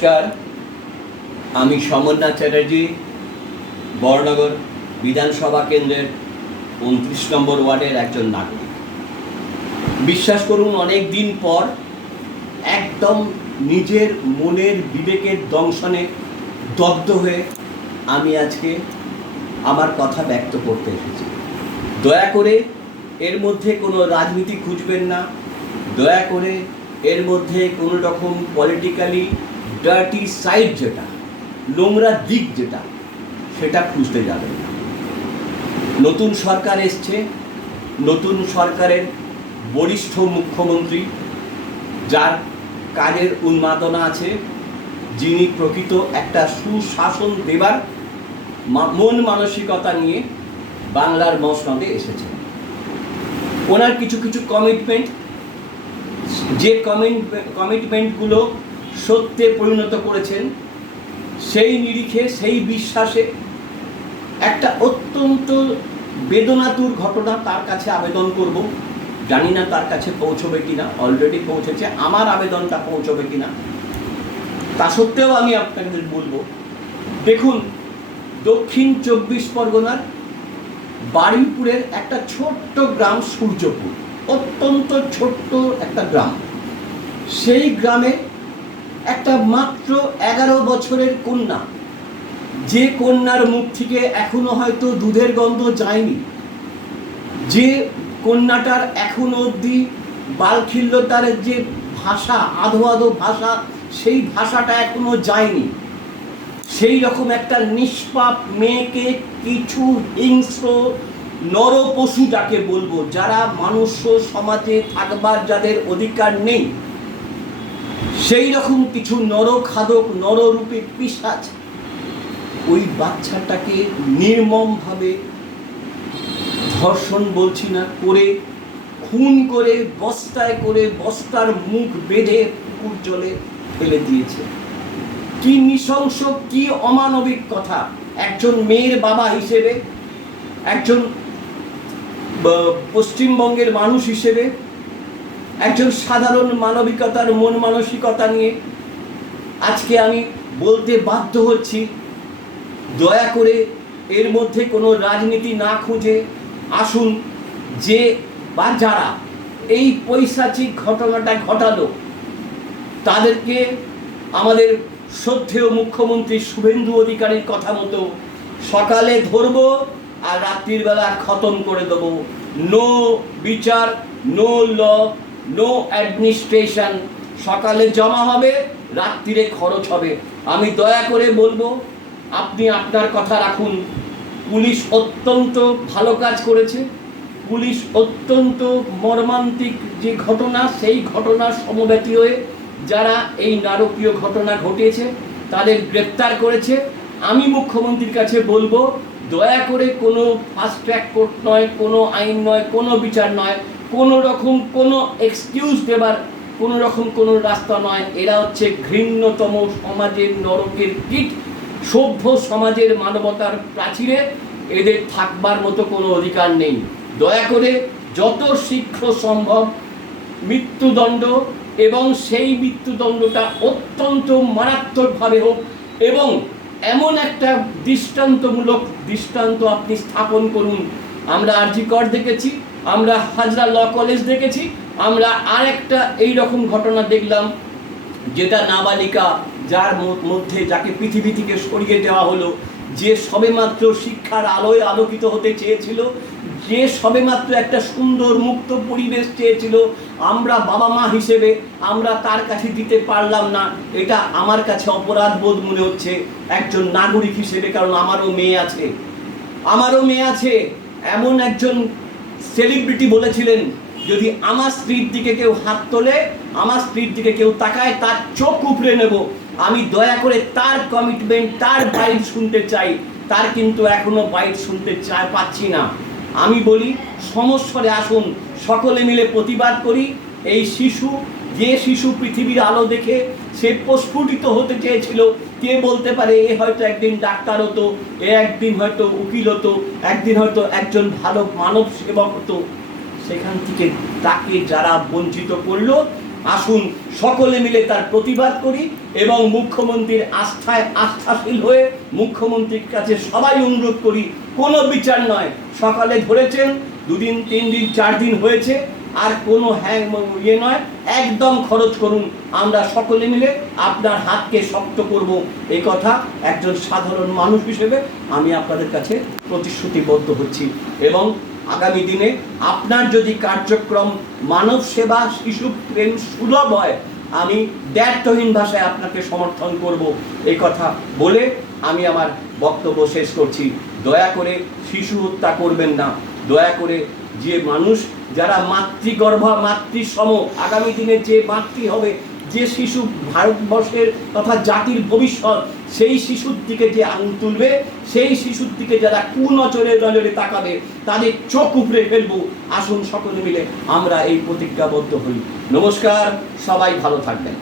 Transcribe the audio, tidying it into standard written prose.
নমস্কার, আমি সমরনাথ চ্যাটার্জি, বড়নগর বিধানসভা কেন্দ্রের 29 নম্বর ওয়ার্ডের একজন নাগরিক। বিশ্বাস করুন, অনেক দিন পর একদম নিজের মনের বিবেকের দংশনে দগ্ধ হয়ে আমি আজকে আমার কথা ব্যক্ত করতে এসেছি। দয়া করে এর মধ্যে কোনো রাজনীতি খুঁজবেন না, দয়া করে এর মধ্যে কোনো রকম পলিটিক্যালি ডার্টি সাইড যেটা, নোংরা দিক যেটা, সেটা খুঁজতে যাবেন না। নতুন সরকার এসছে, নতুন সরকারের বরিষ্ঠ মুখ্যমন্ত্রী, যার কাজের উন্মাদনা আছে, যিনি প্রকৃত একটা সুশাসন দেবার মন মানসিকতা নিয়ে বাংলার মসনদে এসেছেন। ওনার কিছু কিছু কমিটমেন্ট, যে কমিটমেন্টগুলো সত্যে পরিণত করেছেন, সেই নিরিখে, সেই বিশ্বাসে একটা অত্যন্ত বেদনাতুর ঘটনা তার কাছে আবেদন করব। জানি না তার কাছে পৌঁছবে কিনা, অলরেডি পৌঁছেছে, আমার আবেদনটা পৌঁছবে কিনা তা সত্ত্বেও আমি আপনাদের বলবো, দেখুন, দক্ষিণ 24 পরগনার বারুইপুরের একটা ছোট্ট গ্রাম সূর্যপুর, অত্যন্ত ছোট্ট একটা গ্রাম। সেই গ্রামে একটা মাত্র 11 বছরের কন্যা, যে কন্যার মুখ থেকে এখনো হয়তো দুধের গন্ধ যায়নি, যে কন্যাটার এখনো অবধি বালখিল্যতার যে ভাষা, আধো আধো ভাষা, সেই ভাষাটা এখনো যায়নি, সেই রকম একটা নিষ্পাপ মেয়েকে কিছু হিংস্র নরপশু যাকে বলবো, যারা মনুষ্য সমাজে থাকবার যাদের অধিকার নেই, সেই রকম কিছু নরখাদক, নররূপে পিশাচ ওই বাচ্চাটাকে নির্মমভাবে ধর্ষণ বলছি না, করে খুন করে বস্তায় করে বস্তার মুখ বেঁধে পুকুর জলে ফেলে দিয়েছে। কি নৃশংস, কি অমানবিক কথা! একজন মেয়ের বাবা হিসেবে, একজন পশ্চিমবঙ্গের মানুষ হিসেবে, একজন সাধারণ মানবিকতার মন মানসিকতা নিয়ে আজকে আমি বলতে বাধ্য হচ্ছি, দয়া করে এর মধ্যে কোনো রাজনীতি না খুঁজে আসুন, যে বা যারা এই পৈশাচিক ঘটনাটা ঘটালো তাদেরকে আমাদের শ্রদ্ধেয় মুখ্যমন্ত্রী শুভেন্দু অধিকারীর কথা মতো সকালে ধরবো আর রাত্রির বেলা খতম করে দেবো। নো বিচার, নো ল, নো অ্যাডমিনিস্ট্রেশন। সকালে জমা হবে, রাত্রিরে খরচ হবে। আমি দয়া করে বলবো, আপনি আপনার কথা রাখুন। পুলিশ অত্যন্ত ভালো কাজ করেছে, পুলিশ অত্যন্ত মর্মান্তিক যে ঘটনা, সেই ঘটনার সমব্যথী হয়ে যারা এই নারকীয় ঘটনা ঘটিয়েছে তাদের গ্রেপ্তার করেছে। আমি মুখ্যমন্ত্রীর কাছে বলবো, দয়া করে কোনো ফাস্ট ট্র্যাক কোর্ট নয়, কোনো আইন নয়, কোনো বিচার নয়, কোনো রকম কোনো এক্সকিউজ দেবার কোনো রকম কোনো রাস্তা নয়। এরা হচ্ছে ঘৃণ্যতম সমাজের নরকের কীট। সভ্য সমাজের মানবতার প্রাচীরে এদের থাকবার মতো কোনো অধিকার নেই। দয়া করে যত শীঘ্র সম্ভব মৃত্যুদণ্ড, এবং সেই মৃত্যুদণ্ডটা অত্যন্ত মারাত্মকভাবে হোক, এবং এমন একটা দৃষ্টান্তমূলক দৃষ্টান্ত আপনি স্থাপন করুন। আমরা আরজি কর দেখেছি, আমরা হাজরা ল কলেজ দেখেছি, আমরা আর একটা এইরকম ঘটনা দেখলাম, যেটা নাবালিকা, যার মধ্যে যাকে পৃথিবী থেকে সরিয়ে দেওয়া হলো, যে সবেমাত্র শিক্ষার আলোয় আলোকিত হতে চেয়েছিল, যে সবেমাত্র একটা সুন্দর মুক্ত পরিবেশ চেয়েছিল, আমরা বাবা মা হিসেবে আমরা তার কাছে দিতে পারলাম না। এটা আমার কাছে অপরাধ বোধ মনে হচ্ছে একজন নাগরিক হিসেবে, কারণ আমারও মেয়ে আছে, আমারও মেয়ে আছে। এমন একজন সেলিব্রিটি বলেছিলেন, যদি আমার স্ত্রীর দিকে কেউ হাত তোলে, আমার স্ত্রীর দিকে কেউ তাকায়, তার চোখ উপড়ে নেব। আমি দয়া করে তার কমিটমেন্ট, তার বাইট শুনতে চাই। তার কিন্তু এখনো বাইট শুনতে পাচ্ছি না। আমি বলি, সমস্বরে আসুন, সকলে মিলে প্রতিবাদ করি। এই শিশু, যে শিশু পৃথিবীর আলো দেখে সে প্রস্ফুটিত হতে চেয়েছিল, কে বলতে পারে এ হয়তো একদিন ডাক্তার হতো, এ একদিন হয়তো উকিল হতো, একদিন হয়তো একজন ভালো মানব সেবক হতো। সেখান থেকে তাকে যারা বঞ্চিত করলো, আসুন সকলে মিলে তার প্রতিবাদ করি এবং মুখ্যমন্ত্রীর আস্থায় আস্থাশীল হয়ে মুখ্যমন্ত্রীর কাছে সবাই অনুরোধ করি, কোনো বিচার নয়। সকালে ধরেছেন, 2 দিন 3 দিন 4 দিন হয়েছে, আর কোনো নয়, একদম খরচ করুন। আমরা সকলে মিলে আপনার হাতকে শক্ত করব, এই কথা একজন সাধারণ মানুষ হিসেবে আমি আপনাদের কাছে প্রতিশ্রুতিবদ্ধ হচ্ছি। এবং আগামী দিনে আপনার যদি কার্যক্রম মানব সেবা, শিশু প্রেম সুলভ হয়, আমি দ্ব্যর্থহীন ভাষায় আপনাকে সমর্থন করব, এই কথা বলে আমি আমার বক্তব্য শেষ করছি। দয়া করে শিশু হত্যা করবেন না। দয়া করে যে মানুষ যারা মাতৃগর্ভা, মাতৃসম, আগামী দিনে যে মাতৃ হবে, যে শিশু ভারতবর্ষের তথা জাতির ভবিষ্যৎ, সেই শিশুর দিকে যে আঙুল তুলবে, সেই শিশুর দিকে যারা কুনজরে নজরে তাকাবে, তাদের চোখ উপড়ে ফেলবো। আসুন সকলে মিলে আমরা এই প্রতিজ্ঞাবদ্ধ হই। নমস্কার, সবাই ভালো থাকবেন।